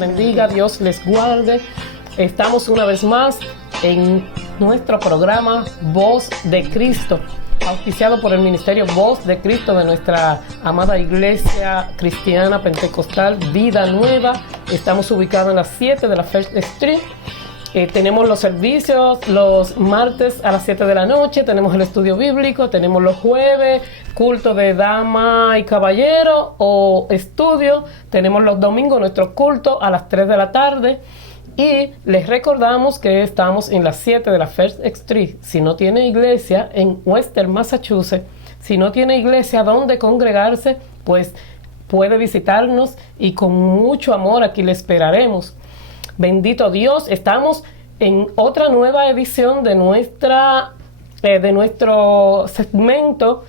bendiga, Dios les guarde. Estamos una vez más en nuestro programa Voz de Cristo, auspiciado por el Ministerio Voz de Cristo de nuestra amada Iglesia Cristiana Pentecostal Vida Nueva. Estamos ubicados en las 7 de la First Street. Tenemos los servicios los martes a las 7 de la noche, tenemos el estudio bíblico, tenemos los jueves, culto de dama y caballero o estudio, tenemos los domingos nuestro culto a las 3 de la tarde y les recordamos que estamos en las 7 de la First Street. Si no tiene iglesia en Western, Massachusetts, si no tiene iglesia donde congregarse, pues puede visitarnos y con mucho amor aquí le esperaremos. Bendito Dios, estamos en otra nueva edición de nuestro segmento,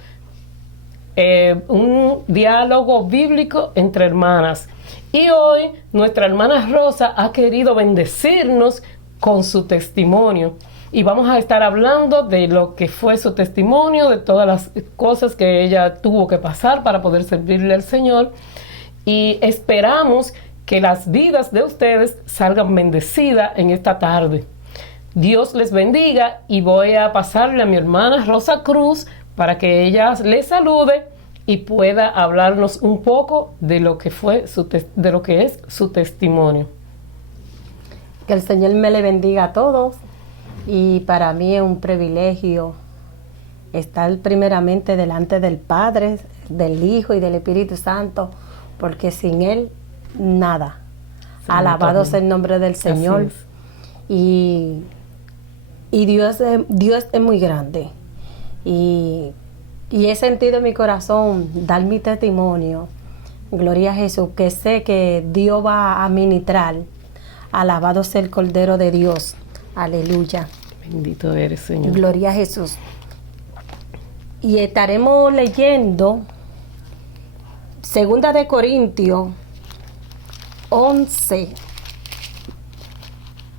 un diálogo bíblico entre hermanas. Y hoy nuestra hermana Rosa ha querido bendecirnos con su testimonio. Y vamos a estar hablando de lo que fue su testimonio, de todas las cosas que ella tuvo que pasar para poder servirle al Señor. Y esperamos que las vidas de ustedes salgan bendecidas en esta tarde. Dios les bendiga y voy a pasarle a mi hermana Rosa Cruz para que ella les salude y pueda hablarnos un poco de lo que fue de lo que es su testimonio. Que el Señor me le bendiga a todos y para mí es un privilegio estar primeramente delante del Padre, del Hijo y del Espíritu Santo, porque sin Él nada. Alabado sea el nombre del Señor. Y Dios es muy grande. Y he sentido en mi corazón dar mi testimonio. Gloria a Jesús, que sé que Dios va a ministrar. Alabado sea el Cordero de Dios. Aleluya. Bendito eres, Señor. Gloria a Jesús. Y estaremos leyendo 2 de Corintios 11,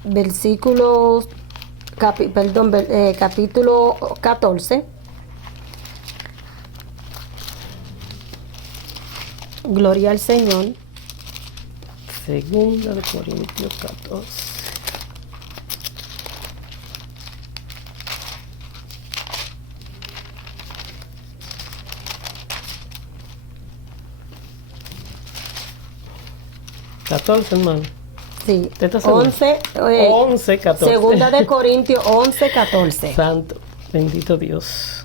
capítulo 14. Gloria al Señor. 2 de Corintios 14. Hermano. Sí, 11, 14. Segunda de Corintios 11, 14. Santo, bendito Dios.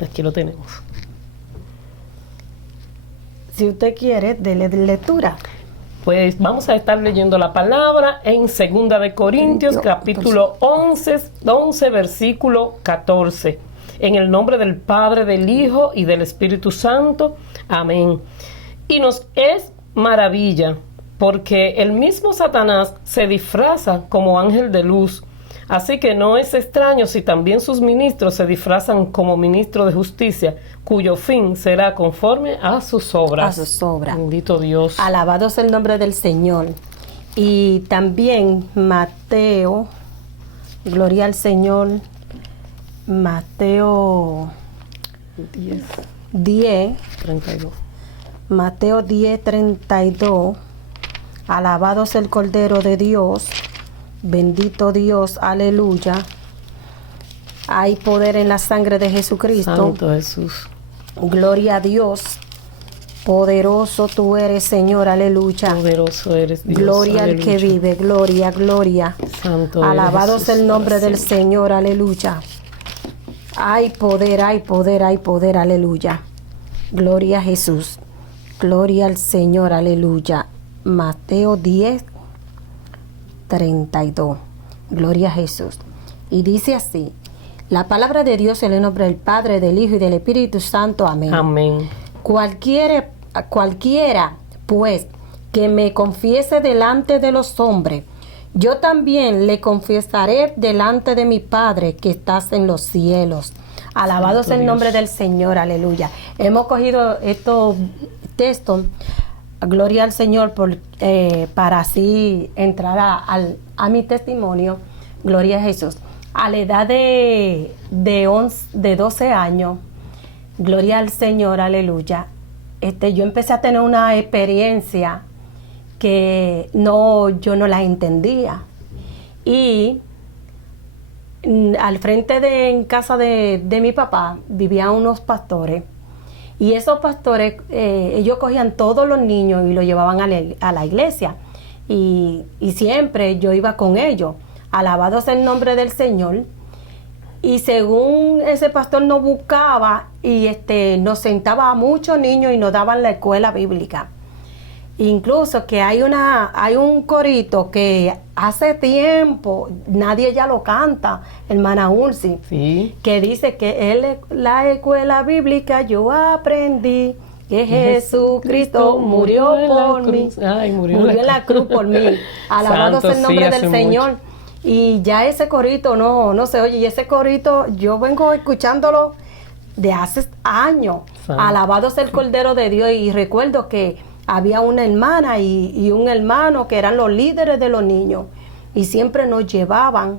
Aquí lo tenemos. Si usted quiere, dele lectura. Pues vamos a estar leyendo la palabra en 2 de Corintios, capítulo 11, versículo 14. En el nombre del Padre, del Hijo y del Espíritu Santo. Amén. Y nos es maravilla, porque el mismo Satanás se disfraza como ángel de luz. Así que no es extraño si también sus ministros se disfrazan como ministros de justicia, cuyo fin será conforme a sus obras. A sus obras. Bendito Dios. Alabado sea el nombre del Señor. Y también Mateo, gloria al Señor, Mateo 10, 32. Mateo 10, 32. Alabado sea el Cordero de Dios. Bendito Dios, aleluya. Hay poder en la sangre de Jesucristo. Santo Jesús. Gloria a Dios. Poderoso tú eres, Señor, aleluya. Poderoso eres, Dios. Gloria aleluya. al que vive, gloria, gloria. Santo alabado Jesús, sea el nombre del Señor, aleluya. Hay poder, hay poder, hay poder, aleluya. Gloria a Jesús. Gloria al Señor, aleluya. Mateo 10, 32. Gloria a Jesús. Y dice así: la palabra de Dios en el nombre del Padre, del Hijo y del Espíritu Santo. Amén. Amén. Cualquiera, pues, que me confiese delante de los hombres, yo también le confesaré delante de mi Padre que estás en los cielos. Alabado sea el nombre del Señor, aleluya. Hemos cogido estos textos, gloria al Señor, para así entrar a mi testimonio, gloria a Jesús. A la edad de 12 años, gloria al Señor, aleluya, yo empecé a tener una experiencia que no, yo no las entendía. Y al frente en casa de mi papá vivían unos pastores, y esos pastores, ellos cogían todos los niños y los llevaban a la iglesia, y siempre yo iba con ellos, alabado sea el nombre del Señor. Y según ese pastor nos buscaba y nos sentaba a muchos niños y nos daban la escuela bíblica. Incluso que hay un corito que hace tiempo nadie ya lo canta, hermana Ulsi, sí, que dice que la escuela bíblica yo aprendí que Jesucristo murió por mí. Ay, murió en la cruz por mí. Alabado sea el nombre del Señor. Mucho. Y ya ese corito no se oye. Y ese corito yo vengo escuchándolo de hace años. Santo. Alabado sea el Cordero de Dios. Y recuerdo que había una hermana y un hermano que eran los líderes de los niños. Y siempre nos llevaban.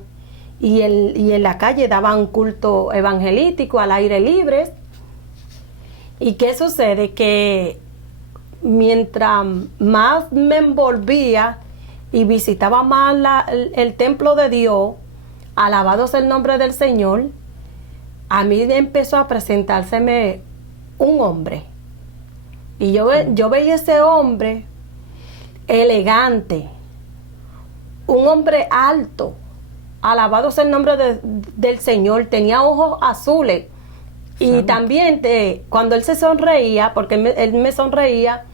Y en la calle daban culto evangelístico al aire libre. ¿Y qué sucede? Que mientras más me envolvía y visitaba más el templo de Dios, alabado sea el nombre del Señor, a mí empezó a presentárseme un hombre. Y yo veía ese hombre elegante, un hombre alto, alabado sea el nombre del Señor, tenía ojos azules. Y también cuando él se sonreía, porque él me sonreía,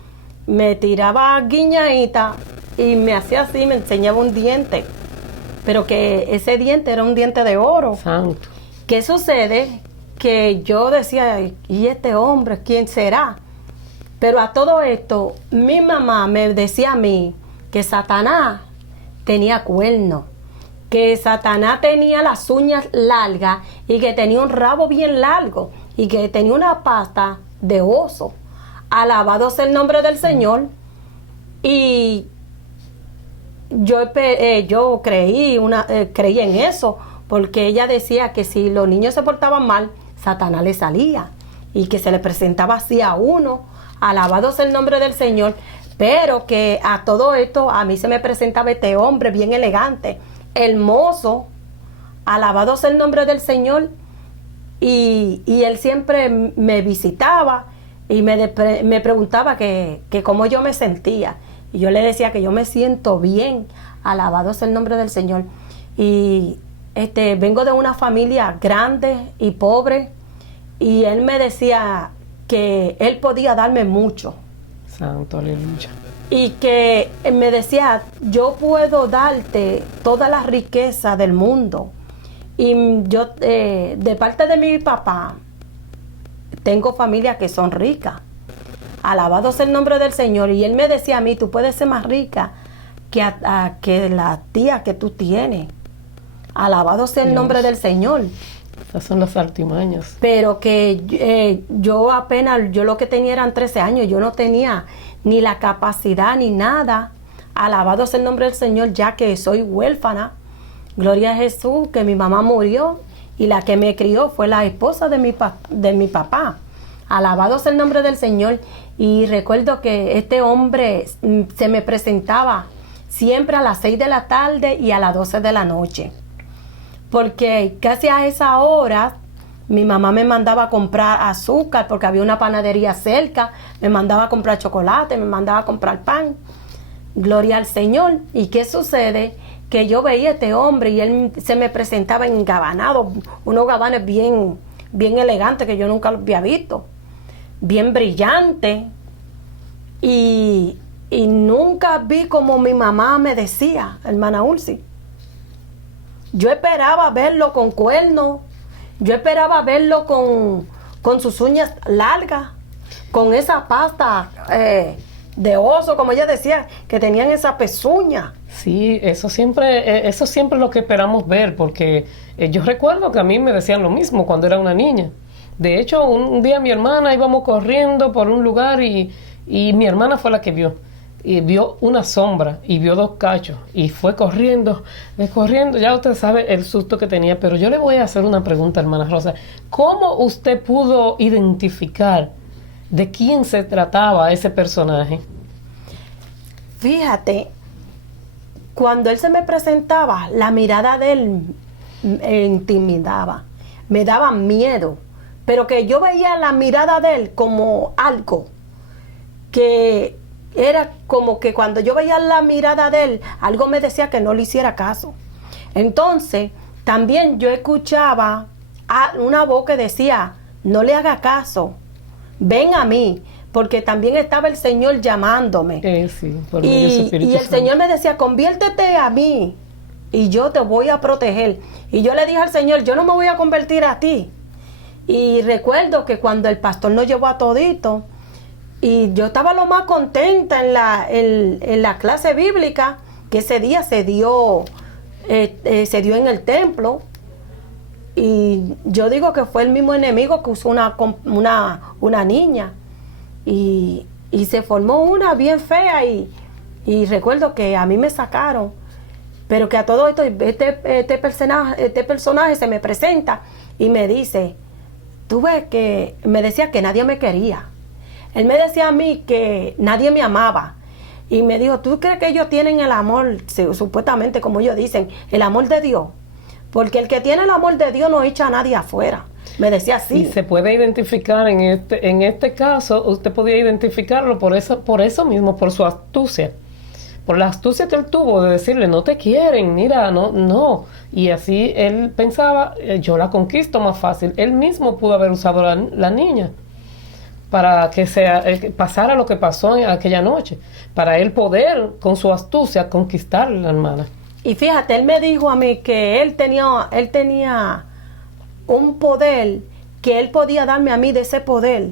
me tiraba guiñadita y me hacía así, me enseñaba un diente. Pero que ese diente era un diente de oro. Santo. ¿Qué sucede? Que yo decía, ¿y este hombre quién será? Pero a todo esto, mi mamá me decía a mí que Satanás tenía cuernos, que Satanás tenía las uñas largas y que tenía un rabo bien largo y que tenía una pasta de oso. Alabado sea el nombre del Señor. Y yo creí en eso, porque ella decía que si los niños se portaban mal, Satanás le salía y que se le presentaba así a uno. Alabado sea el nombre del Señor. Pero que a todo esto a mí se me presentaba este hombre bien elegante, hermoso, alabado sea el nombre del Señor, y él siempre me visitaba y me preguntaba que cómo yo me sentía, y yo le decía que yo me siento bien, alabado sea el nombre del Señor. Y vengo de una familia grande y pobre, y él me decía que él podía darme mucho. Santo, aleluya. Y que me decía, yo puedo darte toda la riqueza del mundo. Y yo, de parte de mi papá, tengo familias que son ricas. Alabado sea el nombre del Señor. Y él me decía a mí, tú puedes ser más rica que la tía que tú tienes. Alabado sea el nombre del Señor. Esas son las artimañas. Pero que yo lo que tenía eran 13 años, yo no tenía ni la capacidad ni nada. Alabado sea el nombre del Señor, ya que soy huérfana. Gloria a Jesús, que mi mamá murió y la que me crió fue la esposa de mi papá. Alabado sea el nombre del Señor. Y recuerdo que este hombre se me presentaba siempre a las 6 de la tarde y a las 12 de la noche. Porque casi a esa hora mi mamá me mandaba a comprar azúcar porque había una panadería cerca, me mandaba a comprar chocolate, me mandaba a comprar pan. Gloria al Señor. ¿Y qué sucede? Que yo veía a este hombre y él se me presentaba engabanado, unos gabanes bien elegantes que yo nunca los había visto, bien brillantes. Y nunca vi como mi mamá me decía, hermana Ulsi. Yo esperaba verlo con cuernos, yo esperaba verlo con sus uñas largas, con esa pasta de oso, como ella decía, que tenían esa pezuña. Sí, eso siempre es lo que esperamos ver, porque yo recuerdo que a mí me decían lo mismo cuando era una niña. De hecho, un día mi hermana íbamos corriendo por un lugar y mi hermana fue la que vio. Y vio una sombra y vio 2 cachos y fue corriendo, ya usted sabe el susto que tenía. Pero yo le voy a hacer una pregunta, hermana Rosa. ¿Cómo usted pudo identificar de quién se trataba ese personaje? Fíjate, cuando él se me presentaba, la mirada de él me intimidaba, me daba miedo, pero que yo veía la mirada de él como algo que era como que cuando yo veía la mirada de él, algo me decía que no le hiciera caso. Entonces, también yo escuchaba una voz que decía, no le haga caso, ven a mí, porque también estaba el Señor llamándome. Sí, por medio de su Espíritu y el Santo. Señor me decía, conviértete a mí y yo te voy a proteger. Y yo le dije al Señor, yo no me voy a convertir a ti. Y recuerdo que cuando el pastor nos llevó a todito, y yo estaba lo más contenta en la clase bíblica, que ese día se dio en el templo. Y yo digo que fue el mismo enemigo que usó una niña. Y se formó una bien fea y recuerdo que a mí me sacaron, pero que a todo esto este personaje se me presenta y me dice, tú ves que me decía que nadie me quería. Él me decía a mí que nadie me amaba. Y me dijo, ¿tú crees que ellos tienen el amor, supuestamente como ellos dicen, el amor de Dios? Porque el que tiene el amor de Dios no echa a nadie afuera. Me decía así. Y se puede identificar en este caso, usted podía identificarlo por eso mismo, por su astucia. Por la astucia que él tuvo de decirle, no te quieren, mira, no. Y así él pensaba, yo la conquisto más fácil. Él mismo pudo haber usado la niña para que pasara lo que pasó en aquella noche, para él poder, con su astucia, conquistar a la hermana. Y fíjate, él me dijo a mí que él tenía un poder, que él podía darme a mí de ese poder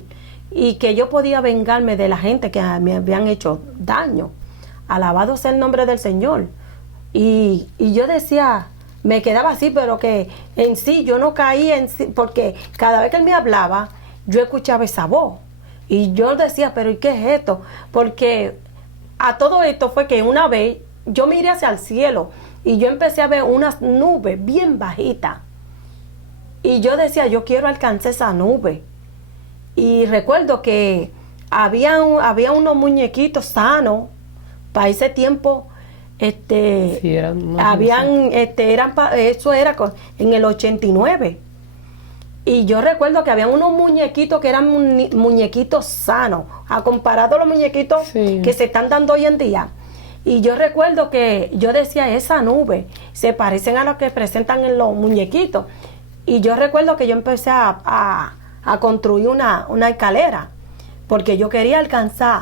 y que yo podía vengarme de la gente que me habían hecho daño. Alabado sea el nombre del Señor. Y yo decía, me quedaba así, pero que en sí yo no caí en sí, porque cada vez que él me hablaba, yo escuchaba esa voz. Y yo decía, pero ¿y qué es esto? Porque a todo esto fue que una vez yo miré hacia el cielo y yo empecé a ver unas nubes bien bajitas. Y yo decía, yo quiero alcanzar esa nube. Y recuerdo que había unos muñequitos sanos. Para ese tiempo, Sí, eso era en el 89. Y yo recuerdo que había unos muñequitos que eran muñequitos sanos, a comparado a los muñequitos que se están dando hoy en día. Y yo recuerdo que yo decía, esa nube se parecen a los que presentan en los muñequitos. Y yo recuerdo que yo empecé a construir una escalera, porque yo quería alcanzar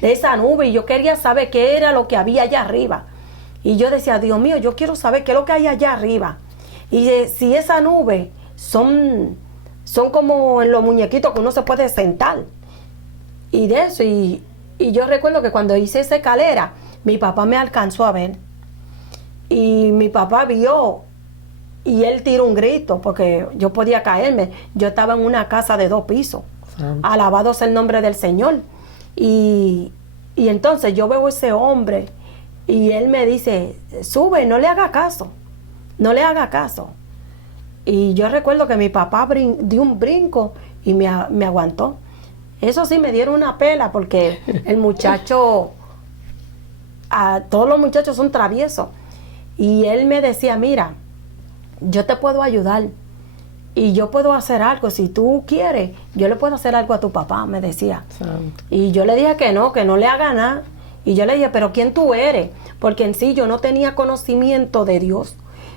esa nube y yo quería saber qué era lo que había allá arriba. Y yo decía, Dios mío, yo quiero saber qué es lo que hay allá arriba. Y si esa nube son como en los muñequitos que uno se puede sentar. Y de eso, y yo recuerdo que cuando hice esa escalera, mi papá me alcanzó a ver. Y mi papá vio y él tiró un grito porque yo podía caerme. Yo estaba en una casa de 2 pisos. Alabado sea el nombre del Señor. Y entonces yo veo a ese hombre y él me dice, sube, no le haga caso, no le haga caso. Y yo recuerdo que mi papá dio un brinco y me aguantó. Eso sí, me dieron una pela porque el muchacho, todos los muchachos son traviesos. Y él me decía, mira, yo te puedo ayudar. Y yo puedo hacer algo, si tú quieres, yo le puedo hacer algo a tu papá, me decía. Santo. Y yo le dije que no le haga nada. Y yo le dije, pero ¿quién tú eres? Porque en sí yo no tenía conocimiento de Dios.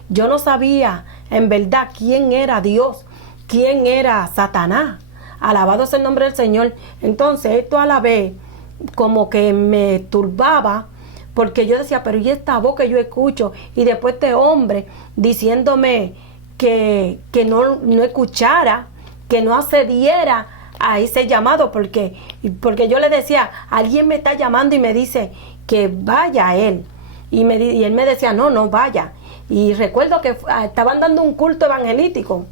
Yo no sabía en verdad quién era Dios, quién era Satanás. Alabado sea el nombre del Señor. Entonces esto a la vez como que me turbaba, porque yo decía, pero ¿y esta voz que yo escucho? Y después este hombre diciéndome que no escuchara, que no accediera a ese llamado, porque yo le decía, alguien me está llamando y me dice que vaya a él. Y él me decía, no vaya. Y recuerdo que estaban dando un culto evangelístico.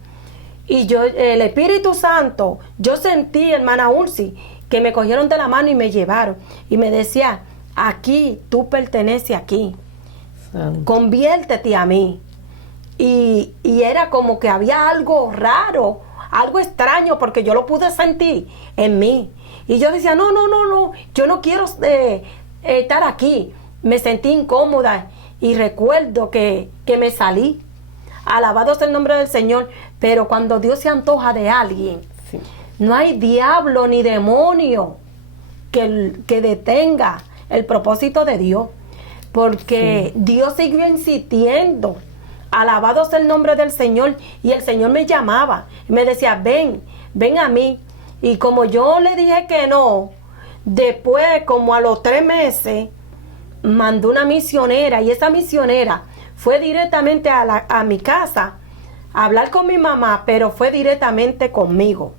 Y yo, el Espíritu Santo, yo sentí, hermana Ursi, que me cogieron de la mano y me llevaron. Y me decía, aquí, tú perteneces aquí. Santo. Conviértete a mí. Y era como que había algo raro, algo extraño, porque yo lo pude sentir en mí. Y yo decía, no, yo no quiero estar aquí. Me sentí incómoda y recuerdo que me salí. Alabado sea el nombre del Señor. Pero cuando Dios se antoja de alguien, Sí. no hay diablo ni demonio que detenga el propósito de Dios. Porque Dios siguió insistiendo. Alabado sea el nombre del Señor. Y el Señor me llamaba. Me decía, ven a mí. Y como yo le dije que no, después, como a los 3 meses, mandó una misionera. Y esa misionera fue directamente a mi casa a hablar con mi mamá, pero fue directamente conmigo.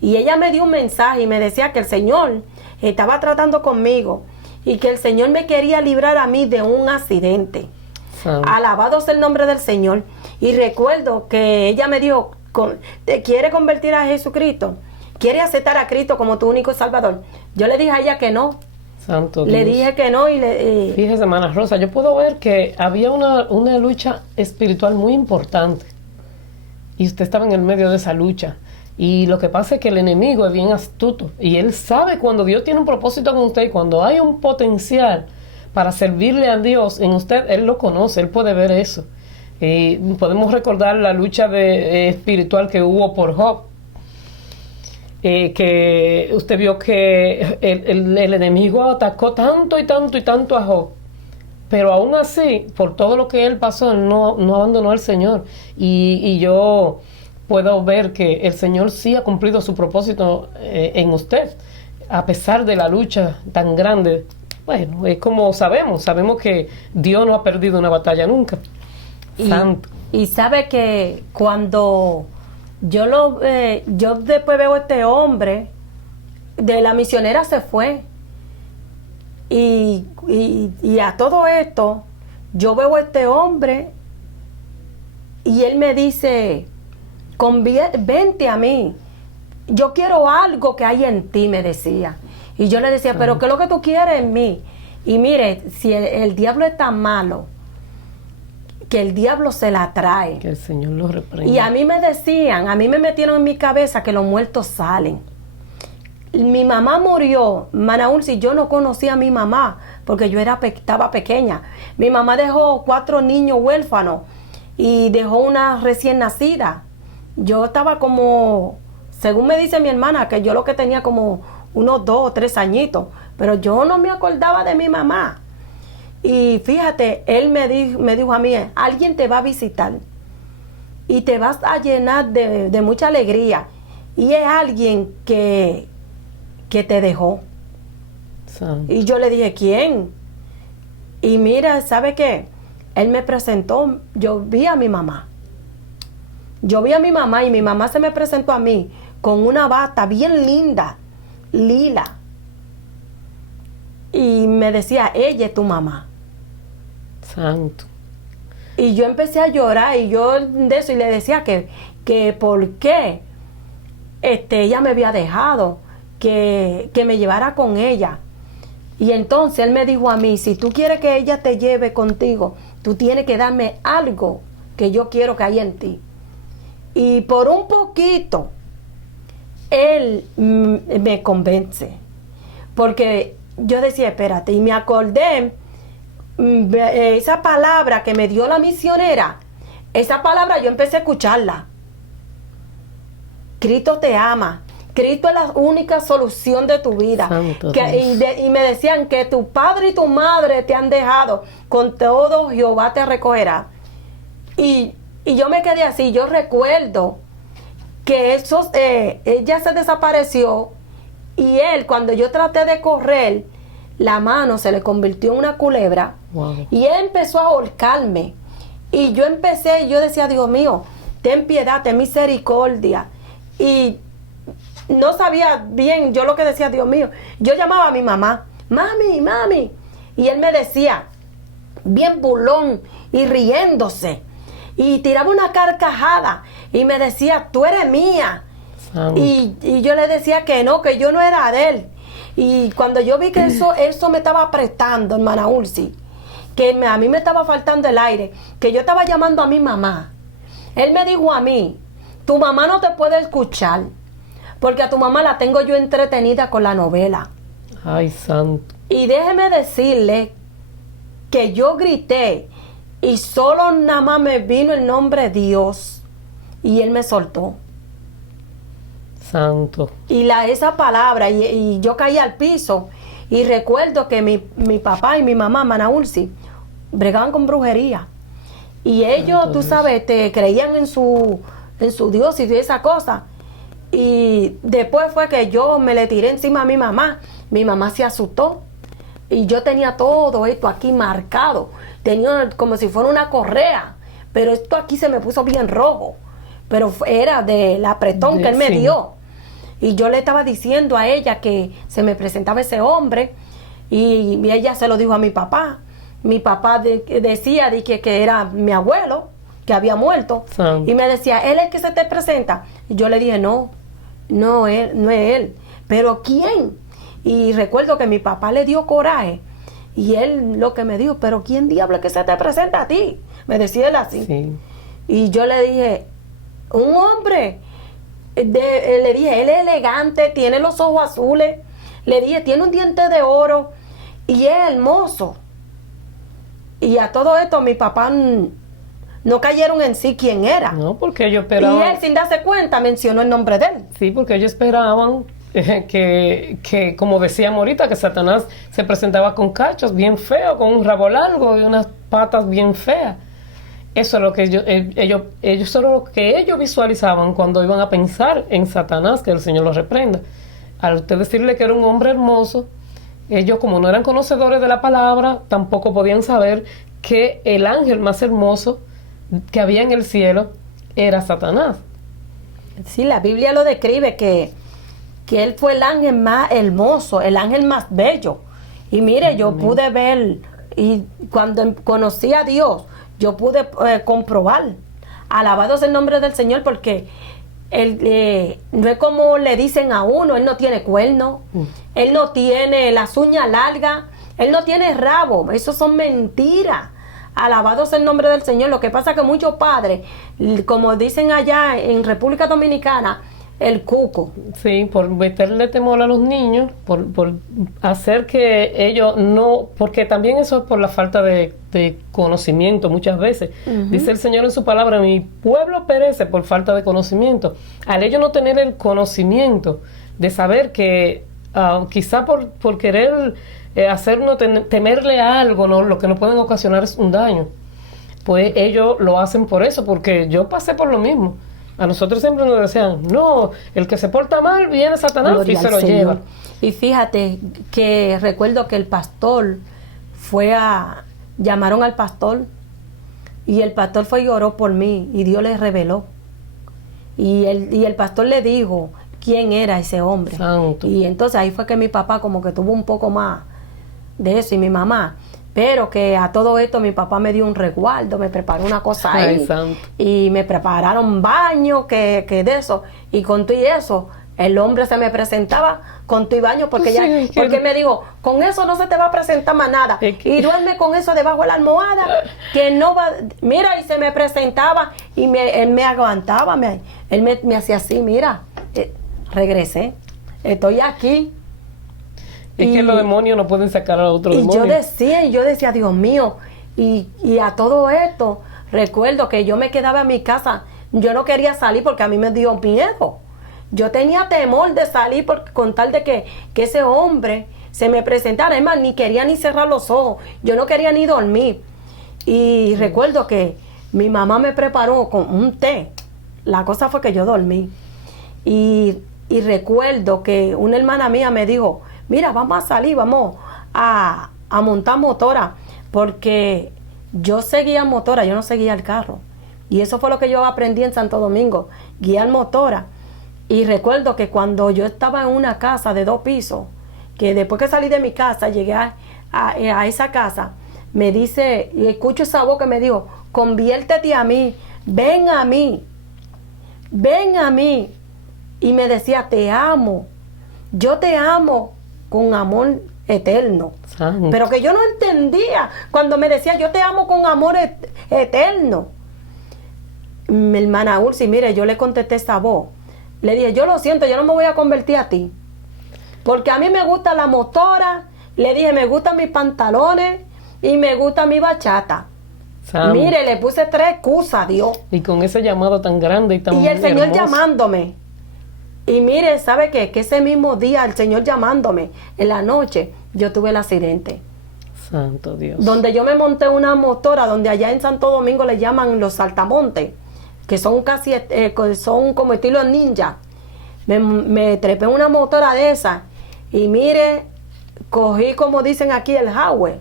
Y ella me dio un mensaje y me decía que el Señor estaba tratando conmigo y que el Señor me quería librar a mí de un accidente. Alabado sea el nombre del Señor. Y recuerdo que ella me dijo, ¿te quiere convertir a Jesucristo? ¿Quiere aceptar a Cristo como tu único Salvador? Yo le dije a ella que no. Santo Le Dios. dije que no y Fíjese, hermana Rosa, yo puedo ver que había una lucha espiritual muy importante y usted estaba en el medio de esa lucha. Y lo que pasa es que el enemigo es bien astuto y él sabe cuando Dios tiene un propósito con usted y cuando hay un potencial para servirle a Dios en usted, él lo conoce, él puede ver eso. Podemos recordar la lucha espiritual que hubo por Job. Que usted vio que el enemigo atacó tanto y tanto y tanto a Job, pero aún así, por todo lo que él pasó, él no abandonó al Señor. Y yo puedo ver que el Señor sí ha cumplido su propósito en usted, a pesar de la lucha tan grande. Bueno, es como sabemos que Dios no ha perdido una batalla nunca. Santo. Y sabe que cuando yo después veo a este hombre, de la misionera se fue. Y a todo esto, yo veo a este hombre y él me dice, vente a mí. Yo quiero algo que hay en ti, me decía. Y yo le decía, pero ¿qué es lo que tú quieres en mí? Y mire, si el diablo es tan malo, que el diablo se la trae. Que el Señor lo reprenda. Y a mí me metieron en mi cabeza que los muertos salen. Mi mamá murió, Manaúl, si yo no conocía a mi mamá, porque yo estaba pequeña. Mi mamá dejó 4 niños huérfanos y dejó una recién nacida. Yo estaba como, según me dice mi hermana, que yo lo que tenía como unos 2 o 3 añitos, pero yo no me acordaba de mi mamá. Y fíjate, él me dijo a mí, alguien te va a visitar y te vas a llenar de mucha alegría. Y es alguien que te dejó. Santo. Y yo le dije, ¿quién? Y mira, ¿sabe qué? Él me presentó, yo vi a mi mamá. Yo vi a mi mamá y mi mamá se me presentó a mí con una bata bien linda, lila. Y me decía, ella es tu mamá. Santo. Y yo empecé a llorar y yo de eso y le decía que por qué ella me había dejado, que me llevara con ella. Y entonces él me dijo a mí, si tú quieres que ella te lleve contigo, tú tienes que darme algo que yo quiero que haya en ti. Y por un poquito, él me convence. Porque yo decía, espérate, y me acordé, esa palabra que me dio la misionera, esa palabra yo empecé a escucharla. Cristo te ama. Cristo es la única solución de tu vida. Y me decían que tu padre y tu madre te han dejado, con todo Jehová te recogerá. Y yo me quedé así. Yo recuerdo que ella se desapareció y él, cuando yo traté de correr, la mano se le convirtió en una culebra. Wow. Y él empezó a ahorcarme. Y yo decía, Dios mío, ten piedad, ten misericordia. Y no sabía bien yo lo que decía, Dios mío. Yo llamaba a mi mamá, mami, mami. Y él me decía, bien burlón y riéndose. Y tiraba una carcajada y me decía, tú eres mía. Y yo le decía que yo no era de él. Y cuando yo vi que eso me estaba apretando, hermana Ulsi, que a mí me estaba faltando el aire, que yo estaba llamando a mi mamá, él me dijo a mí, tu mamá no te puede escuchar, porque a tu mamá la tengo yo entretenida con la novela. Ay, santo. Y déjeme decirle que yo grité y solo nada más me vino el nombre de Dios y Él me soltó. Santo. Y esa palabra, y yo caí al piso. Y recuerdo que mi papá y mi mamá, Manaulsi, bregaban con brujería. Y ellos, tú sabes, creían en su Dios y esa cosa. Y después fue que yo me le tiré encima a mi mamá. Mi mamá se asustó. Y yo tenía todo esto aquí marcado. Tenía como si fuera una correa. Pero esto aquí se me puso bien rojo. Pero era del apretón que él me dio. Y yo le estaba diciendo a ella que se me presentaba ese hombre. Y ella se lo dijo a mi papá. Mi papá decía que era mi abuelo, que había muerto. Y me decía, ¿él es el que se te presenta? Y yo le dije, no es él. ¿Pero quién? Y recuerdo que mi papá le dio coraje. Y él lo que me dijo, ¿pero quién diablo es que se te presenta a ti? Me decía él así. Sí. Y yo le dije, un hombre. Le dije, él es elegante, tiene los ojos azules. Le dije, tiene un diente de oro y es hermoso. Y a todo esto mi papá no cayeron en sí quién era. No, porque ellos esperaban. Y él, sin darse cuenta, mencionó el nombre de él. Sí, porque ellos esperaban que como decíamos ahorita, que Satanás se presentaba con cachos bien feos, con un rabo largo y unas patas bien feas. Eso es lo que ellos visualizaban cuando iban a pensar en Satanás, que el Señor los reprenda. Al usted decirle que era un hombre hermoso, ellos, como no eran conocedores de la palabra, tampoco podían saber que el ángel más hermoso que había en el cielo era Satanás. Sí, la Biblia lo describe que él fue el ángel más hermoso, el ángel más bello. Y mire, yo pude ver, y cuando conocí a Dios, yo pude comprobar. Alabado es el nombre del Señor, porque él, no es como le dicen a uno, él no tiene cuerno, él no tiene las uñas largas, él no tiene rabo, eso son mentiras. Alabado es el nombre del Señor. Lo que pasa es que muchos padres, como dicen allá en República Dominicana, el cuco. Sí, por meterle temor a los niños, por hacer que ellos no, porque también eso es por la falta de conocimiento muchas veces. Dice el Señor en su palabra, mi pueblo perece por falta de conocimiento. Al ellos no tener el conocimiento de saber que quizá por querer hacernos temerle a algo, ¿no? Lo que nos pueden ocasionar es un daño. Pues ellos lo hacen por eso, porque yo pasé por lo mismo. A nosotros siempre nos decían, no, el que se porta mal viene Satanás y se lo lleva. Y fíjate que recuerdo que el pastor llamaron al pastor y el pastor fue y oró por mí y Dios les reveló. Y el pastor le dijo quién era ese hombre. Santo. Y entonces ahí fue que mi papá como que tuvo un poco más de eso y mi mamá. Pero que a todo esto mi papá me dio un resguardo, me preparó una cosa ahí. Ay, y me prepararon baño, que de eso. Y con todo y eso, el hombre se me presentaba con todo y baño, porque porque me dijo, con eso no se te va a presentar más nada. Y duerme con eso debajo de la almohada, que no va... Mira, y se me presentaba y él me aguantaba, él me hacía así, mira, regresé, estoy aquí. Es que los demonios no pueden sacar a otro demonio. Y yo decía, Dios mío, y a todo esto, recuerdo que yo me quedaba en mi casa, yo no quería salir porque a mí me dio miedo. Yo tenía temor de salir con tal de que ese hombre se me presentara. Además, ni quería ni cerrar los ojos, yo no quería ni dormir. Y recuerdo que mi mamá me preparó con un té. La cosa fue que yo dormí. Y recuerdo que una hermana mía me dijo, mira, vamos a salir, vamos a montar motora, porque yo seguía motora, yo no seguía el carro. Y eso fue lo que yo aprendí en Santo Domingo, guiar motora. Y recuerdo que cuando yo estaba en una casa de 2 pisos, que después que salí de mi casa, llegué a esa casa, me dice, y escucho esa voz que me dijo, conviértete a mí, ven a mí, ven a mí. Y me decía, te amo, yo te amo con amor eterno. Santo. Pero que yo no entendía cuando me decía, yo te amo con amor eterno. Mi hermana Ursi, mire, yo le contesté esa voz. Le dije, yo lo siento, yo no me voy a convertir a ti. Porque a mí me gusta la motora, Le dije, me gustan mis pantalones y me gusta mi bachata. Santo. Mire, le puse 3 excusas a Dios. Y con ese llamado tan grande y tan Y el Señor hermoso. llamándome. Y mire, ¿sabe qué? Que ese mismo día el Señor llamándome, en la noche, yo tuve el accidente. Santo Dios. Donde yo me monté una motora, donde allá en Santo Domingo le llaman los saltamontes, que son casi, son como estilo ninja. Me trepé en una motora de esa y mire, cogí, como dicen aquí, el highway.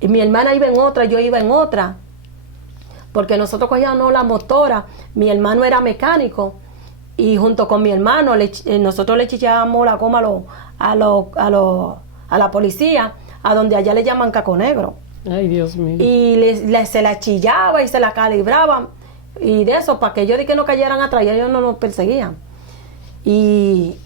Y mi hermana iba en otra, yo iba en otra. Porque nosotros cogíamos la motora, mi hermano era mecánico y junto con mi hermano nosotros le chichábamos la goma a la policía, a donde allá le llaman caco negro. Ay, Dios mío. Y se la chillaba y se la calibraban. Y de eso, para que ellos que no cayeran atrás, y ellos no nos perseguían. Y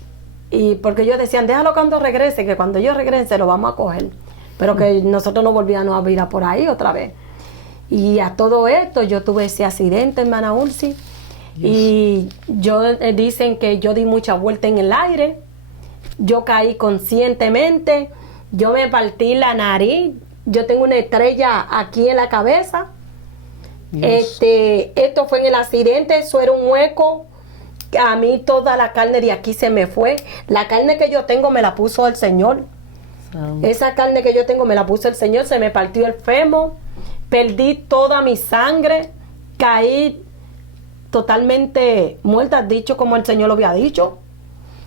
porque ellos decían, déjalo cuando regrese, que cuando ellos regresen lo vamos a coger. Pero que nosotros no volvíamos a virar por ahí otra vez. Y a todo esto, yo tuve ese accidente, hermana Ursi. Y dicen que yo di mucha vuelta en el aire. Yo caí conscientemente. Yo me partí la nariz. Yo tengo una estrella aquí en la cabeza. Esto fue en el accidente. Eso era un hueco. A mí toda la carne de aquí se me fue. La carne que yo tengo me la puso el Señor. Esa carne que yo tengo me la puso el Señor. Se me partió el fémur. Perdí toda mi sangre. Caí totalmente muerta, dicho como el Señor lo había dicho.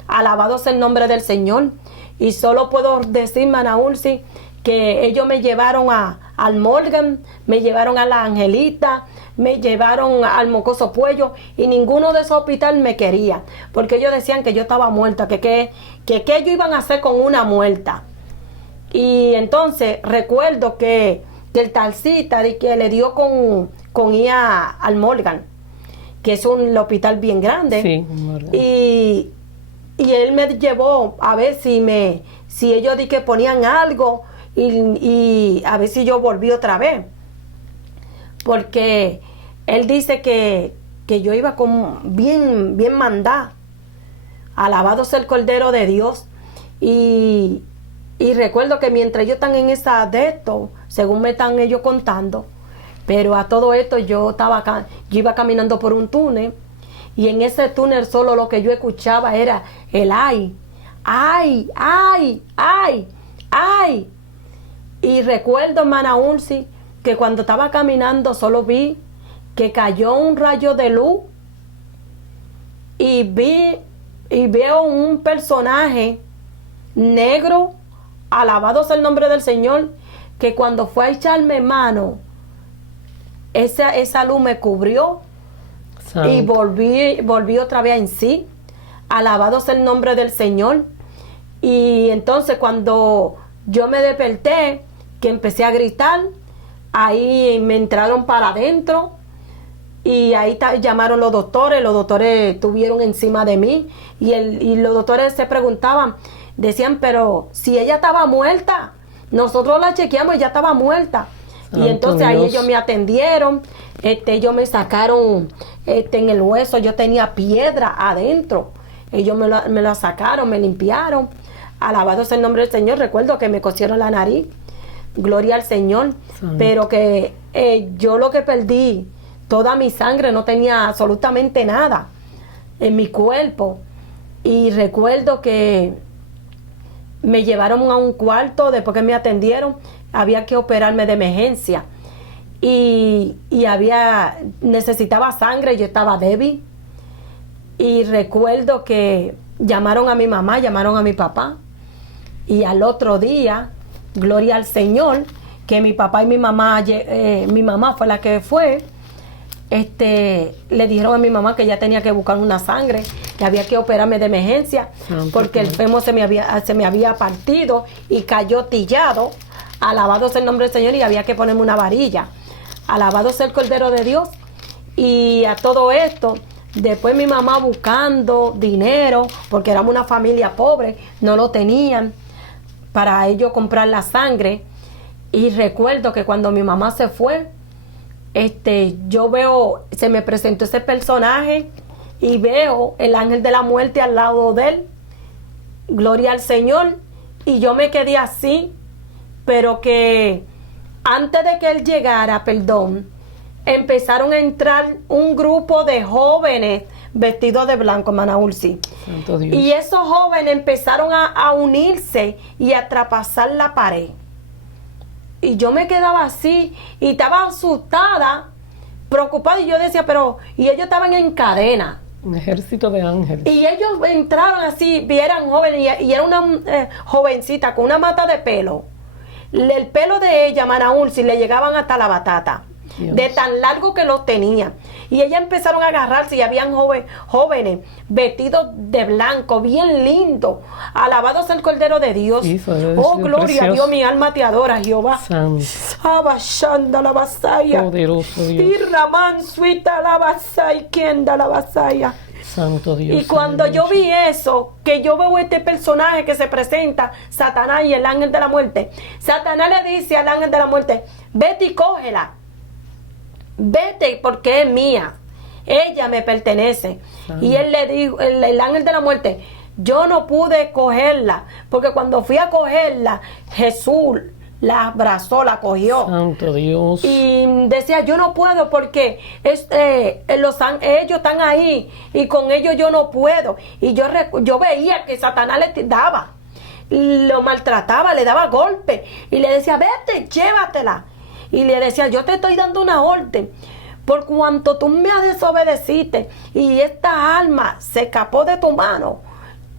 Alabado sea el nombre del Señor. Y solo puedo decir, hermana Ursi, que ellos me llevaron al Morgan, me llevaron a la Angelita, me llevaron al Mocoso Puello, y ninguno de esos hospitales me quería, porque ellos decían que yo estaba muerta, que ellos iban a hacer con una muerta. Y entonces recuerdo que el taxista que le dio con ir al Morgan, que es un hospital bien grande. Sí, y él me llevó a ver si ellos que ponían algo y a ver si yo volví otra vez. Porque él dice que yo iba como bien mandada. Alabado sea el Cordero de Dios. Y recuerdo que mientras ellos están en esa de esto, según me están ellos contando, pero a todo esto yo iba caminando por un túnel, y en ese túnel solo lo que yo escuchaba era el ay, ay, ay, ay, ay. Y recuerdo, hermana Ursi, que cuando estaba caminando solo vi que cayó un rayo de luz y veo un personaje negro, alabado sea el nombre del Señor, que cuando fue a echarme mano, esa luz me cubrió. Santo. Y volví otra vez en sí. Alabado sea el nombre del Señor. Y entonces cuando yo me desperté, que empecé a gritar, ahí me entraron para adentro y ahí llamaron los doctores estuvieron encima de mí y los doctores se preguntaban, decían, pero si ella estaba muerta, nosotros la chequeamos y ella estaba muerta. Santo y entonces Dios. Ahí ellos me atendieron, ellos me sacaron en el hueso, yo tenía piedra adentro, ellos me la sacaron, me limpiaron. Alabado sea el nombre del Señor. Recuerdo que me cosieron la nariz, gloria al Señor. Santo. Pero que yo lo que perdí, toda mi sangre, no tenía absolutamente nada en mi cuerpo. Y recuerdo que me llevaron a un cuarto después que me atendieron, había que operarme de emergencia y necesitaba sangre, yo estaba débil. Y recuerdo que llamaron a mi mamá, llamaron a mi papá, y al otro día, gloria al Señor, que mi papá y mi mamá fue la que fue, le dijeron a mi mamá que ella tenía que buscar una sangre, que había que operarme de emergencia, porque el fémur se me había partido y cayó tillado. Alabado sea el nombre del Señor, y había que ponerme una varilla. Alabado sea el Cordero de Dios. Y a todo esto, después mi mamá buscando dinero, porque éramos una familia pobre, no lo tenían para ellos comprar la sangre. Y recuerdo que cuando mi mamá se fue, yo veo, se me presentó ese personaje y veo el ángel de la muerte al lado de él, gloria al Señor, Y yo me quedé así, pero que antes de que él llegara, empezaron a entrar un grupo de jóvenes vestidos de blanco, hermana Ulsi. Santo Dios. Y esos jóvenes empezaron a unirse y a traspasar la pared. Y yo me quedaba así y estaba asustada, preocupada, y yo decía, y ellos estaban en cadena. Un ejército de ángeles. Y ellos entraron así, eran jóvenes, y era una jovencita con una mata de pelo. El pelo de ella, hermana Ulsi, le llegaban hasta la batata. Dios. De tan largo que los tenía. Y ellas empezaron a agarrarse y habían jóvenes vestidos de blanco, bien lindos. Alabado sea el Cordero de Dios. Sí, oh, gloria precioso. a Dios, mi alma te adora, Jehová. Santo. Abashanda la vasaya. Poderoso Dios. Irraman suita la vasaya, quenda la vasaya. Santo Dios. Y cuando yo vi eso, que yo veo este personaje que se presenta, Satanás y el ángel de la muerte, Satanás le dice al ángel de la muerte, vete y cógela. Vete porque es mía, ella me pertenece. Y él le dijo, el ángel de la muerte, yo no pude cogerla, porque cuando fui a cogerla, Jesús la abrazó, la cogió. Santo Dios. Y decía, yo no puedo porque ellos están ahí y con ellos yo no puedo. Y yo veía que Satanás le daba, lo maltrataba, le daba golpes y le decía, vete, llévatela. Y le decía, yo te estoy dando una orden, por cuanto tú me has desobedecido y esta alma se escapó de tu mano,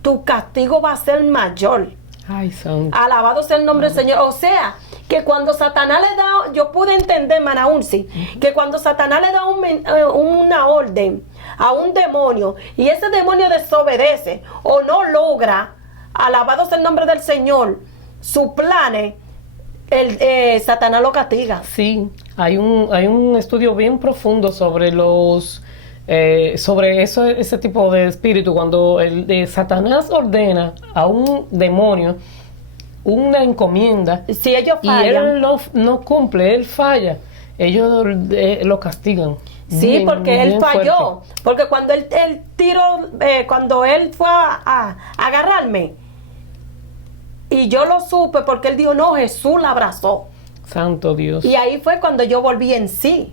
tu castigo va a ser mayor. Ay, santo. Alabado sea el nombre del Señor. O sea, que cuando Satanás le da, yo pude entender, hermana Ulsi, que cuando Satanás le da una orden a un demonio y ese demonio desobedece o no logra, alabado sea el nombre del Señor, sus planes, Satanás lo castiga. Sí, hay un estudio bien profundo sobre sobre ese tipo de espíritu. Cuando Satanás ordena a un demonio una encomienda, Si ellos y fallan, él no cumple, él falla, ellos lo castigan. sí, Bien, porque él bien falló. fuerte. Porque cuando él tiró, cuando él fue a agarrarme, y yo lo supe porque él dijo, no, Jesús la abrazó. Santo Dios. Y ahí fue cuando yo volví en sí.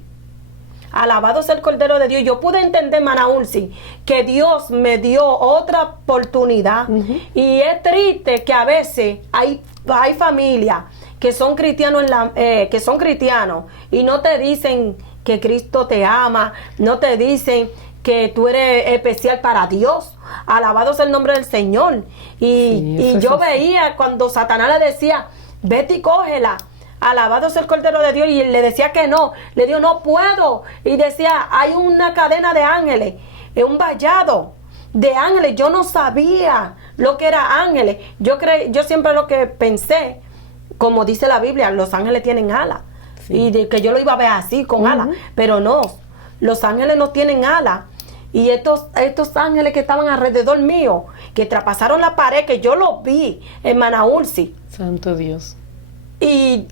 Alabado sea el Cordero de Dios. Yo pude entender, hermana Ulsi, que Dios me dio otra oportunidad. Y es triste que a veces hay familias que son cristianos que son cristianos y no te dicen que Cristo te ama, no te dicen que tú eres especial para Dios. Alabado sea el nombre del Señor. Y yo veía cuando Satanás le decía, vete y cógela. Alabado sea el Cordero de Dios. Y le decía que no. Le dijo, no puedo. Y decía, hay una cadena de ángeles, un vallado de ángeles. Yo no sabía lo que era ángeles. Yo siempre lo que pensé, como dice la Biblia, los ángeles tienen alas. Sí. Y de que yo lo iba a ver así, con alas. Pero no, los ángeles no tienen alas. Y estos ángeles que estaban alrededor mío, que traspasaron la pared, que yo los vi, hermana Ulsi. Santo Dios. Y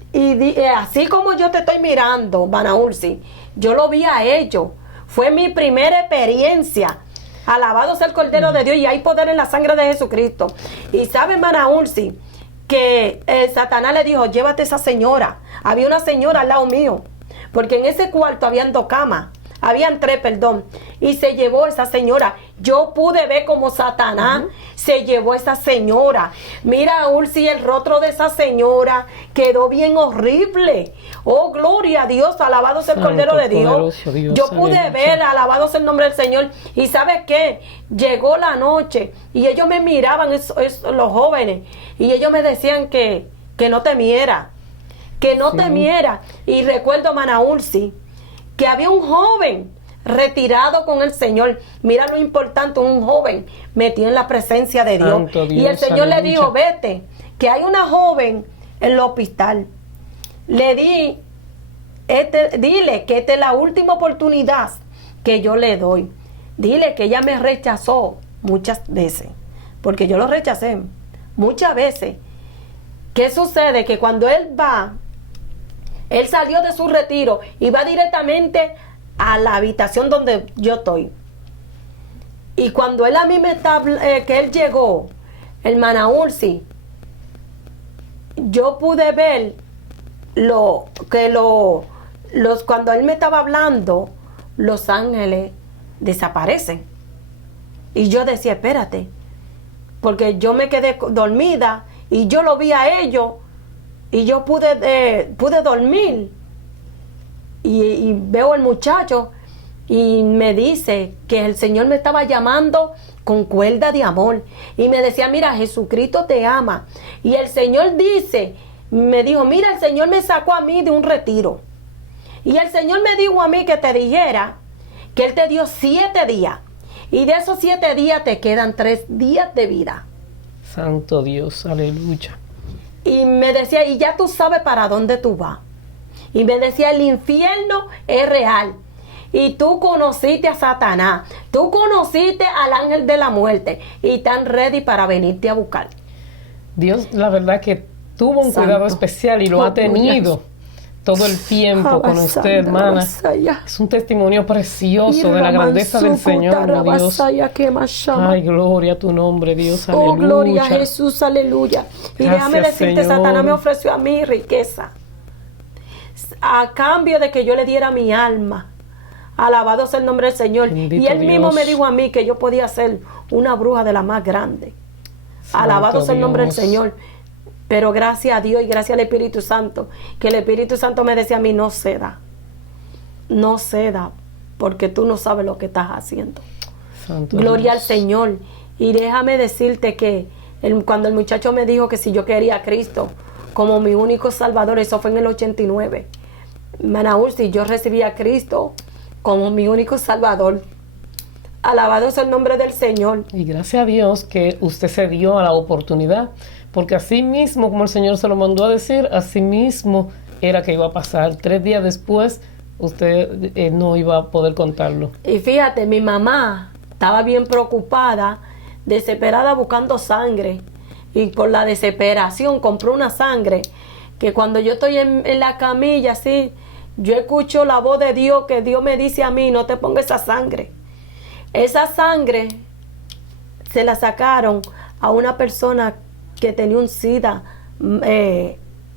así como yo te estoy mirando, hermana Ulsi, yo lo vi a ellos. Fue mi primera experiencia. Alabado sea el Cordero de Dios, y hay poder en la sangre de Jesucristo. Y sabe, hermana Ulsi, que Satanás le dijo, llévate a esa señora. Había una señora al lado mío, porque en ese cuarto habían 2 camas. Habían 3, perdón. Y se llevó esa señora. Yo pude ver como Satanás se llevó a esa señora. Mira, Ulsi, el rostro de esa señora quedó bien horrible. Oh, gloria a Dios. Alabado sea el Cordero de Dios. Yo pude ver, alabado sea el nombre del Señor. Y ¿sabe qué? Llegó la noche y ellos me miraban, los jóvenes. Y ellos me decían que no temiera. Que no temiera. Y recuerdo, hermana Ulsi, que había un joven retirado con el Señor. Mira lo importante, un joven metido en la presencia de Dios. Y el Señor le dijo, vete, que hay una joven en el hospital. Dile que esta es la última oportunidad que yo le doy. Dile que ella me rechazó muchas veces, porque yo lo rechacé muchas veces. ¿Qué sucede? Que cuando él salió de su retiro y va directamente a la habitación donde yo estoy. Y cuando él a mí que él llegó, hermana Ulsi, yo pude ver cuando él me estaba hablando, los ángeles desaparecen. Y yo decía, espérate, porque yo me quedé dormida y yo lo vi a ellos y yo pude dormir. Y veo al muchacho y me dice que el Señor me estaba llamando con cuerda de amor. Y me decía, mira, Jesucristo te ama. Y el Señor me dijo, mira, el Señor me sacó a mí de un retiro. Y el Señor me dijo a mí que te dijera que Él te dio 7 días. Y de esos 7 días te quedan 3 días de vida. Santo Dios, aleluya. Y me decía, y ya tú sabes para dónde tú vas. Y me decía, el infierno es real. Y tú conociste a Satanás. Tú conociste al ángel de la muerte. Y están ready para venirte a buscar. Dios, la verdad que tuvo un cuidado especial y lo ha tenido todo el tiempo con usted, hermana. Es un testimonio precioso de la grandeza del Señor, Dios. Ay, gloria a tu nombre, Dios, aleluya. Oh, gloria a Jesús, aleluya. Y déjame decirte, Señor. Satanás me ofreció a mí riqueza a cambio de que yo le diera mi alma. Alabado sea el nombre del Señor. Bendito y Él mismo me dijo a mí que yo podía ser una bruja de la más grande. Alabado sea el nombre del Señor. Pero gracias a Dios y gracias al Espíritu Santo, que el Espíritu Santo me decía a mí, no ceda, porque tú no sabes lo que estás haciendo. Santo Gloria Dios. al Señor. Y déjame decirte que cuando el muchacho me dijo que si yo quería a Cristo como mi único Salvador, eso fue en el 89. Manaúl, si yo recibí a Cristo como mi único Salvador. Alabado sea el nombre del Señor. Y gracias a Dios que usted se dio a la oportunidad, porque así mismo, como el Señor se lo mandó a decir, así mismo era que iba a pasar. 3 días después, usted no iba a poder contarlo. Y fíjate, mi mamá estaba bien preocupada, desesperada, buscando sangre. Y por la desesperación compró una sangre que cuando yo estoy en la camilla, así, yo escucho la voz de Dios, que Dios me dice a mí, no te pongas esa sangre. Esa sangre se la sacaron a una persona que tenía un SIDA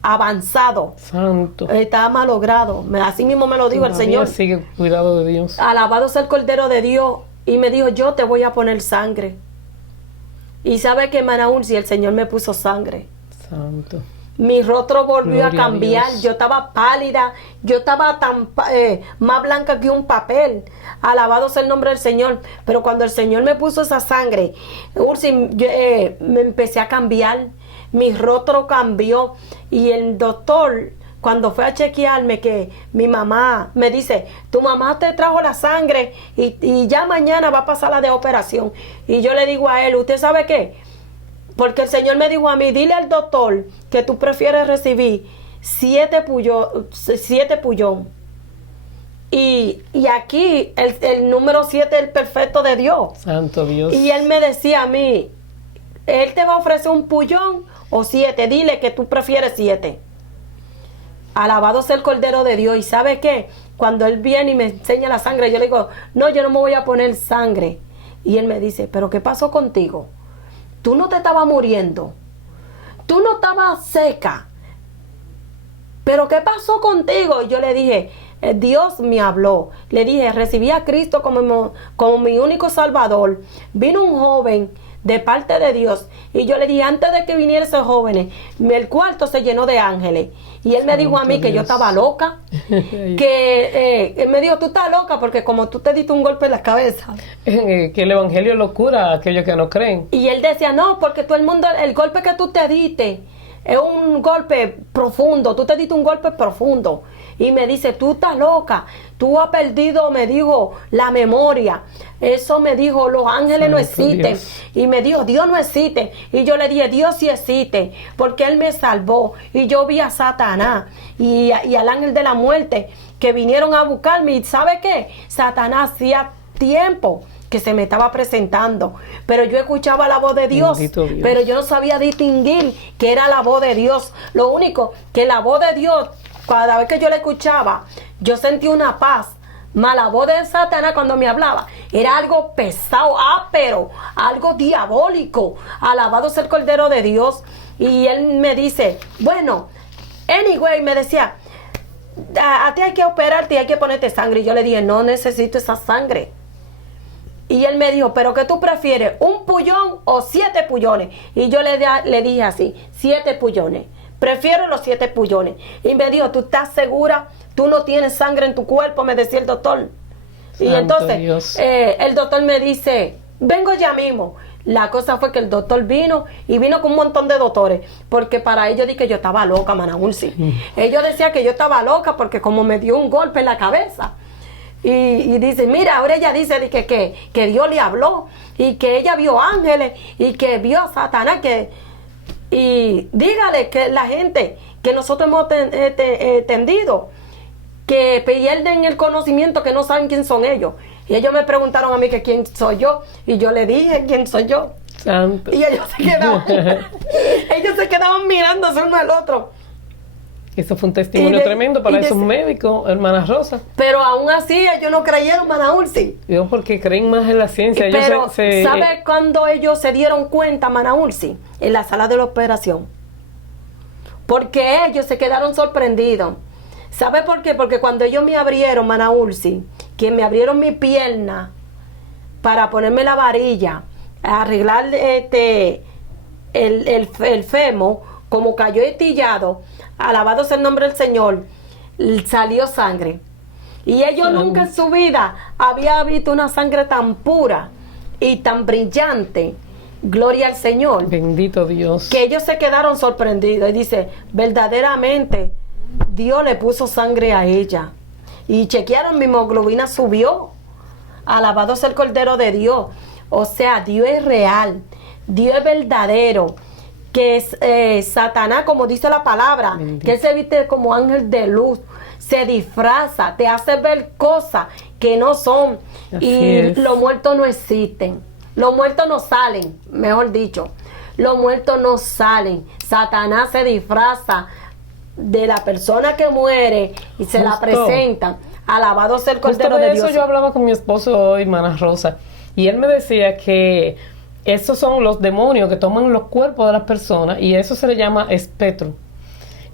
avanzado. Santo. Estaba malogrado. Así mismo me lo dijo el Señor. Sigue cuidado de Dios. Alabado sea el Cordero de Dios. Y me dijo, yo te voy a poner sangre. Y sabe que, Manaúl, si el Señor me puso sangre. Santo. Mi rostro volvió a cambiar. A yo estaba pálida, yo estaba tan más blanca que un papel. Alabado sea el nombre del Señor. Pero cuando el Señor me puso esa sangre, Ursi, me empecé a cambiar. Mi rostro cambió. Y el doctor, cuando fue a chequearme, que mi mamá me dice, tu mamá te trajo la sangre y ya mañana va a pasar la de operación. Y yo le digo a él, ¿usted sabe qué? Porque el Señor me dijo a mí, dile al doctor que tú prefieres recibir 7 pullón. Y aquí el número 7 es el perfecto de Dios. Santo Dios. Y él me decía a mí, él te va a ofrecer un pullón o 7, dile que tú prefieres 7. Alabado sea el Cordero de Dios. ¿Y sabe qué? Cuando él viene y me enseña la sangre, yo le digo, no, yo no me voy a poner sangre. Y él me dice, ¿pero qué pasó contigo? Tú no te estabas muriendo. Tú no estabas seca. ¿Pero qué pasó contigo? Y yo le dije, Dios me habló. Le dije, recibí a Cristo como mi único Salvador. Vino un joven de parte de Dios. Y yo le dije, antes de que viniera ese joven, el cuarto se llenó de ángeles. Y él me dijo a mí que yo estaba loca. Él me dijo, tú estás loca porque como tú te diste un golpe en la cabeza. Que el evangelio es locura a aquellos que no creen. Y él decía, no, porque todo el mundo, el golpe que tú te diste es un golpe profundo. Tú te diste un golpe profundo. Y me dice, tú estás loca. Tú has perdido, me dijo, la memoria. Eso me dijo, los ángeles no existen. Dios. Y me dijo, Dios no existe. Y yo le dije, Dios sí existe, porque Él me salvó. Y yo vi a Satanás y al ángel de la muerte que vinieron a buscarme. ¿Y sabe qué? Satanás hacía tiempo que se me estaba presentando, pero yo escuchaba la voz de Dios, pero yo no sabía distinguir que era la voz de Dios. Lo único que la voz de Dios, cada vez que yo la escuchaba, yo sentí una paz Mas la voz de Satanás cuando me hablaba era algo pesado, áspero, algo diabólico. Alabado sea el Cordero de Dios. Y él me dice, bueno, anyway, me decía, a ti hay que operarte y hay que ponerte sangre. Y yo le dije, no necesito esa sangre. Y él me dijo, ¿pero qué tú prefieres? ¿Un pullón o 7 pullones? Y yo le dije así, 7 pullones. Prefiero los 7 pullones. Y me dijo, ¿tú estás segura? ¿Tú no tienes sangre en tu cuerpo? Me decía el doctor. Y Santo entonces Dios. El doctor me dice, vengo ya mismo. La cosa fue que el doctor vino y vino con un montón de doctores, porque para ellos dije que yo estaba loca, Manaulsi. Ellos decían que yo estaba loca porque como me dio un golpe en la cabeza. Y dice, mira, ahora ella dice que Dios le habló y que ella vio ángeles y que vio a Satanás. Y dígale que la gente que nosotros hemos entendido, que pierden el conocimiento, que no saben quién son ellos. Y ellos me preguntaron a mí que quién soy yo, y yo le dije quién soy yo. Santo. Y ellos se quedaban mirándose uno al otro. Eso fue un testimonio tremendo para esos médicos, hermana Rosa. Pero aún así ellos no creyeron, Manaulsi. Dios, porque creen más en la ciencia. Pero, ¿sabe cuándo ellos se dieron cuenta, Manaulsi? En la sala de la operación. Porque ellos se quedaron sorprendidos. ¿Sabe por qué? Porque cuando ellos me abrieron, Manaulsi, que me abrieron mi pierna para ponerme la varilla, arreglar el femo, como cayó estillado, alabado sea el nombre del Señor, salió sangre. Y ellos nunca en su vida habían visto una sangre tan pura y tan brillante. Gloria al Señor. Bendito Dios. Que ellos se quedaron sorprendidos. Y dice, verdaderamente, Dios le puso sangre a ella. Y chequearon, mi hemoglobina subió. Alabado sea el Cordero de Dios. O sea, Dios es real. Dios es verdadero. Que es Satanás, como dice la palabra, bendito, que él se viste como ángel de luz, se disfraza, te hace ver cosas que no son. Así y es. Los muertos no existen, los muertos no salen, mejor dicho, los muertos no salen. Satanás se disfraza de la persona que muere y se la presentan. Alabado sea el Cordero de Dios. Eso yo hablaba con mi esposo hoy, hermana Rosa, y él me decía que esos son los demonios que toman los cuerpos de las personas y eso se le llama espectro.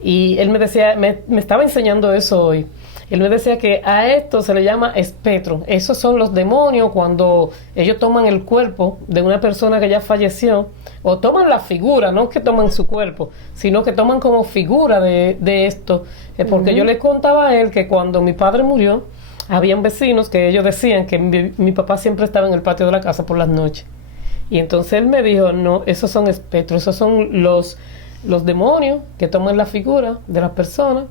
Y él me decía, me estaba enseñando eso hoy. Él me decía que a esto se le llama espectro. Esos son los demonios cuando ellos toman el cuerpo de una persona que ya falleció, o toman la figura, no que toman su cuerpo, sino que toman como figura de esto. Porque yo le contaba a él que cuando mi padre murió, habían vecinos que ellos decían que mi papá siempre estaba en el patio de la casa por las noches. Y entonces él me dijo, no, esos son espectros, esos son los demonios que toman la figura de las personas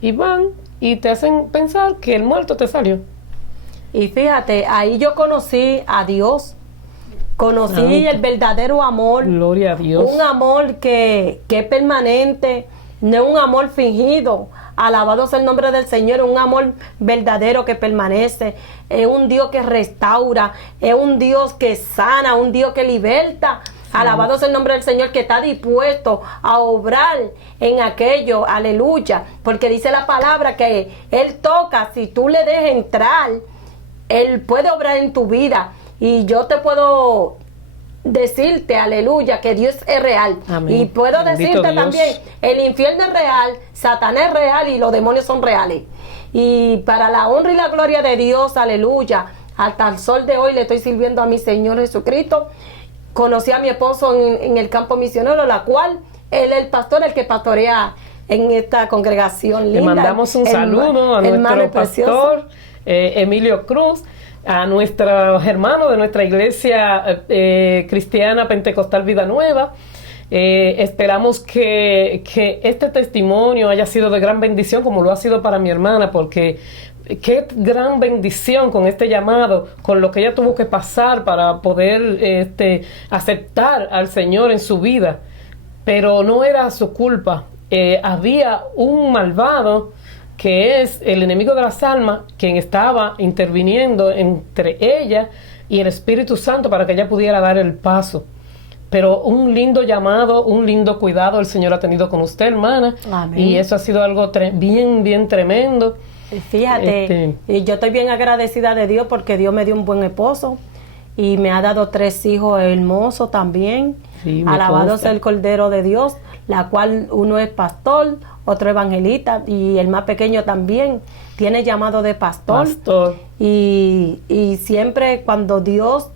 y van y te hacen pensar que el muerto te salió. Y fíjate, ahí yo conocí a Dios, conocí el verdadero amor. Gloria a Dios. Un amor que es permanente, no es un amor fingido. Alabado sea el nombre del Señor, un amor verdadero que permanece, es un Dios que restaura, es un Dios que sana, un Dios que liberta. Alabado sea el nombre del Señor, que está dispuesto a obrar en aquello, aleluya, porque dice la palabra que Él toca, si tú le dejas entrar, Él puede obrar en tu vida. Y yo te puedo decirte, aleluya, que Dios es real. Amén. Y puedo decirte también, el infierno es real, Satanás es real y los demonios son reales. Y para la honra y la gloria de Dios, aleluya, hasta el sol de hoy le estoy sirviendo a mi Señor Jesucristo. Conocí a mi esposo en el campo misionero, la cual él es el pastor, el que pastorea en esta congregación linda. Le mandamos un saludo a nuestro pastor Emilio Cruz, a nuestros hermanos de nuestra iglesia cristiana pentecostal Vida Nueva. Esperamos que este testimonio haya sido de gran bendición, como lo ha sido para mi hermana, porque qué gran bendición con este llamado, con lo que ella tuvo que pasar para poder aceptar al Señor en su vida. Pero no era su culpa. Había un malvado que es el enemigo de las almas, quien estaba interviniendo entre ella y el Espíritu Santo para que ella pudiera dar el paso. Pero un lindo llamado, un lindo cuidado el Señor ha tenido con usted, hermana. Amén. Y eso ha sido algo bien tremendo. Fíjate, y yo estoy bien agradecida de Dios porque Dios me dio un buen esposo y me ha dado 3 hijos hermosos también. Sí, alabado sea el Cordero de Dios, la cual uno es pastor, otro evangelista y el más pequeño también tiene llamado de pastor. Y siempre cuando Dios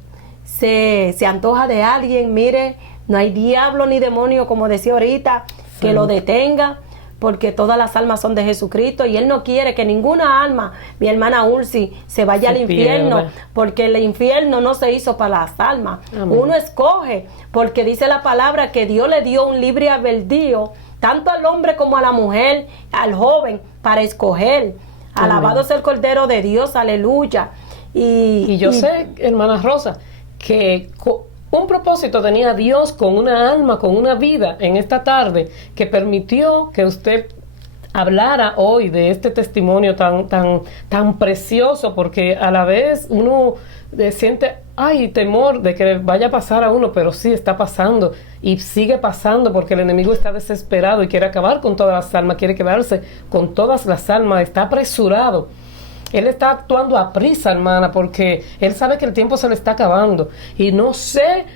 se antoja de alguien, mire, no hay diablo ni demonio, como decía ahorita, que lo detenga, porque todas las almas son de Jesucristo y Él no quiere que ninguna alma, mi hermana Ulsi, se vaya al infierno, porque el infierno no se hizo para las almas. Amén. Uno escoge, porque dice la palabra que Dios le dio un libre albedrío, tanto al hombre como a la mujer, al joven, para escoger. Amén. Alabado sea el Cordero de Dios, aleluya. Y yo sé, hermana Rosa, que un propósito tenía Dios con una alma, con una vida en esta tarde, que permitió que usted hablara hoy de este testimonio tan precioso, porque a la vez uno siente temor de que vaya a pasar a uno, pero sí está pasando y sigue pasando, porque el enemigo está desesperado y quiere acabar con todas las almas, quiere quedarse con todas las almas, está apresurado. Él está actuando a prisa, hermana, porque él sabe que el tiempo se le está acabando. Y no sé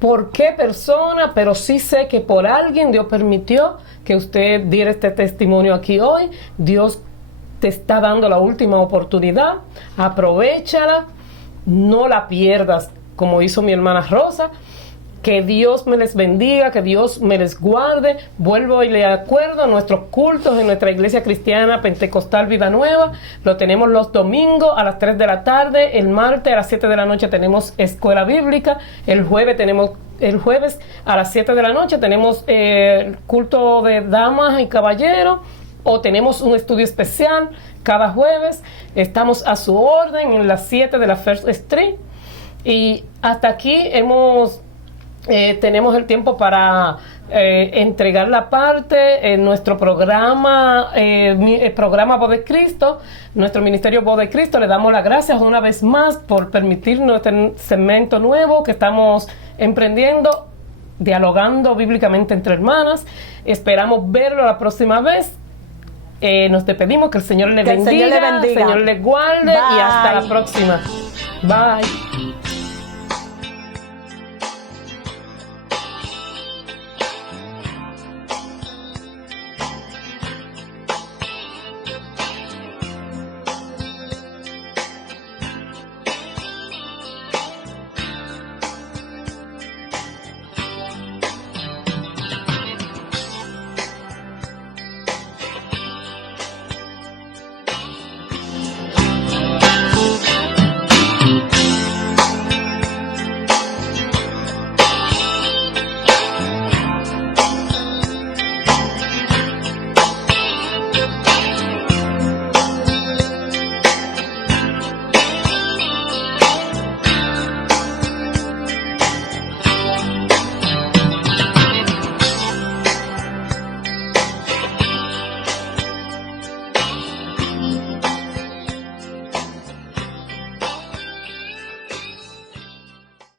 por qué persona, pero sí sé que por alguien Dios permitió que usted diera este testimonio aquí hoy. Dios te está dando la última oportunidad. Aprovéchala, no la pierdas, como hizo mi hermana Rosa. Que Dios me les bendiga, que Dios me les guarde. Vuelvo y le acuerdo, nuestros cultos en nuestra iglesia cristiana Pentecostal Vida Nueva, lo tenemos los domingos a las 3 de la tarde, el martes a las 7 de la noche tenemos escuela bíblica, el jueves a las 7 de la noche tenemos culto de damas y caballeros, o tenemos un estudio especial cada jueves. Estamos a su orden en las 7 de la First Street. Y hasta aquí tenemos el tiempo para entregar la parte en nuestro programa, el programa Voz de Cristo, nuestro ministerio Voz de Cristo. Le damos las gracias una vez más por permitirnos este segmento nuevo que estamos emprendiendo, dialogando bíblicamente entre hermanas. Esperamos verlo la próxima vez. Nos despedimos, que el Señor le bendiga, el Señor le guarde. Bye. Y hasta la próxima. Bye.